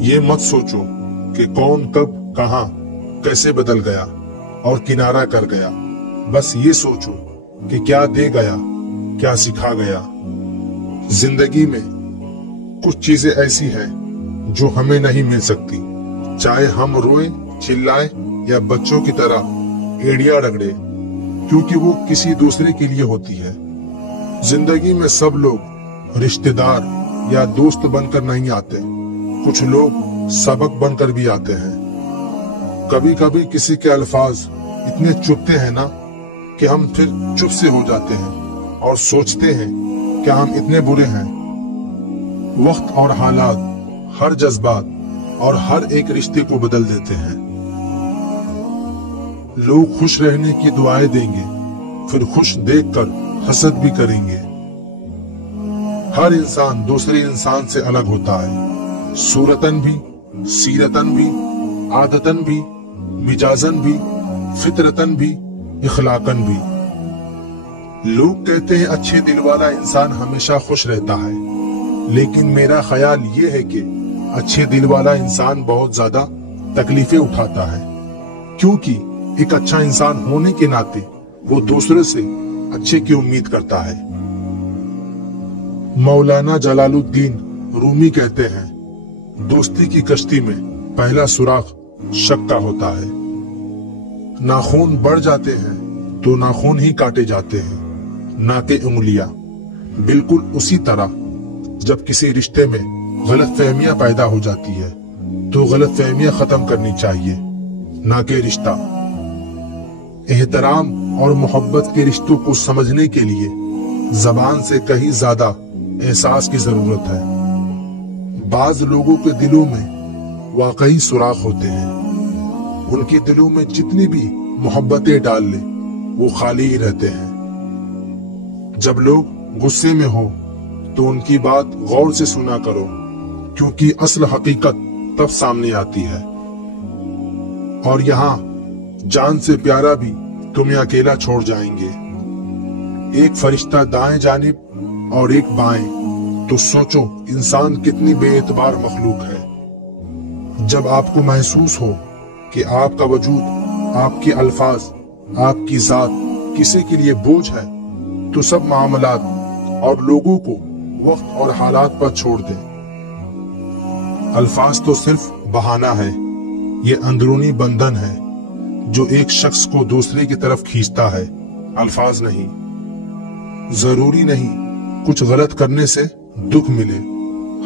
یہ مت سوچو کہ کون کب کہاں کیسے بدل گیا اور کنارہ کر گیا، بس یہ سوچو کہ کیا دے گیا، کیا سکھا گیا۔ زندگی میں کچھ چیزیں ایسی ہیں جو ہمیں نہیں مل سکتی، چاہے ہم روئیں، چلائیں یا بچوں کی طرح ایڑیاں رگڑے، کیونکہ وہ کسی دوسرے کے لیے ہوتی ہے۔ زندگی میں سب لوگ رشتہ دار یا دوست بن کر نہیں آتے، کچھ لوگ سبق بن کر بھی آتے ہیں۔ کبھی کبھی کسی کے الفاظ اتنے چبھتے ہیں نا کہ ہم پھر چپ سے ہو جاتے ہیں اور سوچتے ہیں کیا ہم اتنے برے ہیں۔ وقت اور حالات ہر جذبات اور ہر ایک رشتے کو بدل دیتے ہیں۔ لوگ خوش رہنے کی دعائیں دیں گے، پھر خوش دیکھ کر حسد بھی کریں گے۔ ہر انسان دوسرے انسان سے الگ ہوتا ہے، صورتاً بھی، سیرتاً بھی، عادتاً بھی، مزاجاً بھی، فطرتاً بھی، اخلاقاً بھی۔ لوگ کہتے ہیں اچھے دل والا انسان ہمیشہ خوش رہتا ہے، لیکن میرا خیال یہ ہے کہ اچھے دل والا انسان بہت زیادہ تکلیفیں اٹھاتا ہے، کیونکہ ایک اچھا انسان ہونے کے ناطے وہ دوسرے سے اچھے کی امید کرتا ہے۔ مولانا جلال الدین رومی کہتے ہیں، دوستی کی کشتی میں پہلا سوراخ شک کا ہوتا ہے۔ ناخون بڑھ جاتے ہیں تو ناخون ہی کاٹے جاتے ہیں، نہ کہ انگلیاں۔ بالکل اسی طرح جب کسی رشتے میں غلط فہمیاں پیدا ہو جاتی ہے تو غلط فہمیاں ختم کرنی چاہیے، نہ کہ رشتہ۔ احترام اور محبت کے رشتوں کو سمجھنے کے لیے زبان سے کہیں زیادہ احساس کی ضرورت ہے۔ بعض لوگوں کے دلوں میں واقعی سوراخ ہوتے ہیں، ان کے دلوں میں جتنی بھی محبتیں ڈال لے وہ خالی ہی رہتے ہیں۔ جب لوگ غصے میں ہو تو ان کی بات غور سے سنا کرو، کیونکہ اصل حقیقت تب سامنے آتی ہے۔ اور یہاں جان سے پیارا بھی تمہیں اکیلا چھوڑ جائیں گے، ایک فرشتہ دائیں جانب اور ایک بائیں، تو سوچو انسان کتنی بے اعتبار مخلوق ہے۔ جب آپ کو محسوس ہو کہ آپ کا وجود، آپ کے الفاظ، آپ کی ذات کسی کے لیے بوجھ ہے، تو سب معاملات اور لوگوں کو وقت اور حالات پر چھوڑ دیں۔ الفاظ تو صرف بہانہ ہے، یہ اندرونی بندھن ہے جو ایک شخص کو دوسرے کی طرف کھینچتا ہے، الفاظ نہیں۔ ضروری نہیں کچھ غلط کرنے سے دکھ ملے،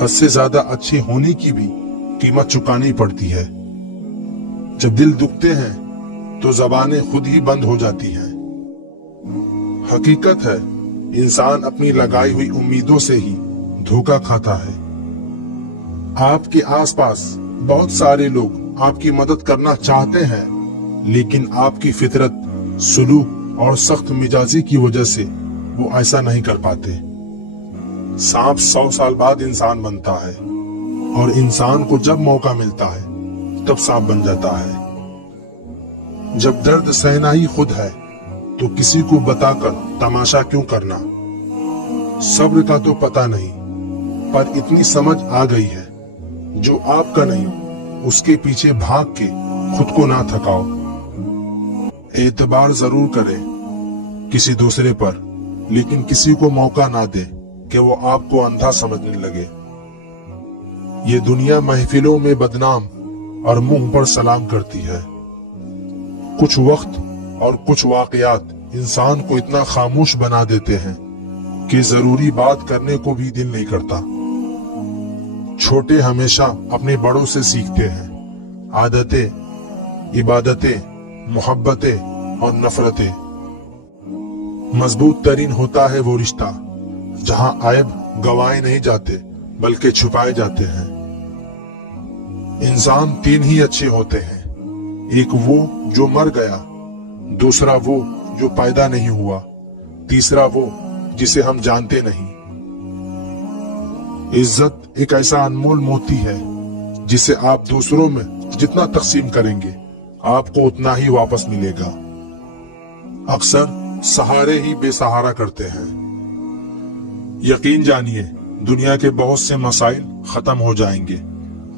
حد سے زیادہ اچھے ہونے کی بھی قیمت چکانی پڑتی ہے۔ جب دل دکھتے ہیں تو زبانیں خود ہی بند ہو جاتی ہیں۔ حقیقت ہے انسان اپنی لگائی ہوئی امیدوں سے ہی دھوکہ کھاتا ہے۔ آپ کے آس پاس بہت سارے لوگ آپ کی مدد کرنا چاہتے ہیں، لیکن آپ کی فطرت، سلوک اور سخت مزاجی کی وجہ سے وہ ایسا نہیں کر پاتے۔ سانپ 100 سال بعد انسان بنتا ہے، اور انسان کو جب موقع ملتا ہے تب سانپ بن جاتا ہے۔ جب درد سہنا ہی خود ہے تو کسی کو بتا کر تماشا کیوں کرنا؟ صبر کا تو پتہ نہیں، پر اتنی سمجھ آ گئی ہے، جو آپ کا نہیں اس کے پیچھے بھاگ کے خود کو نہ تھکاؤ۔ اعتبار ضرور کرے کسی دوسرے پر، لیکن کسی کو موقع نہ دے کہ وہ آپ کو اندھا سمجھنے لگے۔ یہ دنیا محفلوں میں بدنام اور منہ پر سلام کرتی ہے۔ کچھ وقت اور کچھ واقعات انسان کو اتنا خاموش بنا دیتے ہیں کہ ضروری بات کرنے کو بھی دل نہیں کرتا۔ چھوٹے ہمیشہ اپنے بڑوں سے سیکھتے ہیں، عادتیں، عبادتیں، محبتیں اور نفرتیں۔ مضبوط ترین ہوتا ہے وہ رشتہ جہاں عیب گوائے نہیں جاتے بلکہ چھپائے جاتے ہیں۔ انسان 3 ہی اچھے ہوتے ہیں، ایک وہ جو مر گیا، دوسرا وہ جو پیدا نہیں ہوا، تیسرا وہ جسے ہم جانتے نہیں۔ عزت ایک ایسا انمول موتی ہے جسے آپ دوسروں میں جتنا تقسیم کریں گے آپ کو اتنا ہی واپس ملے گا۔ اکثر سہارے ہی بے سہارا کرتے ہیں۔ یقین جانیے دنیا کے بہت سے مسائل ختم ہو جائیں گے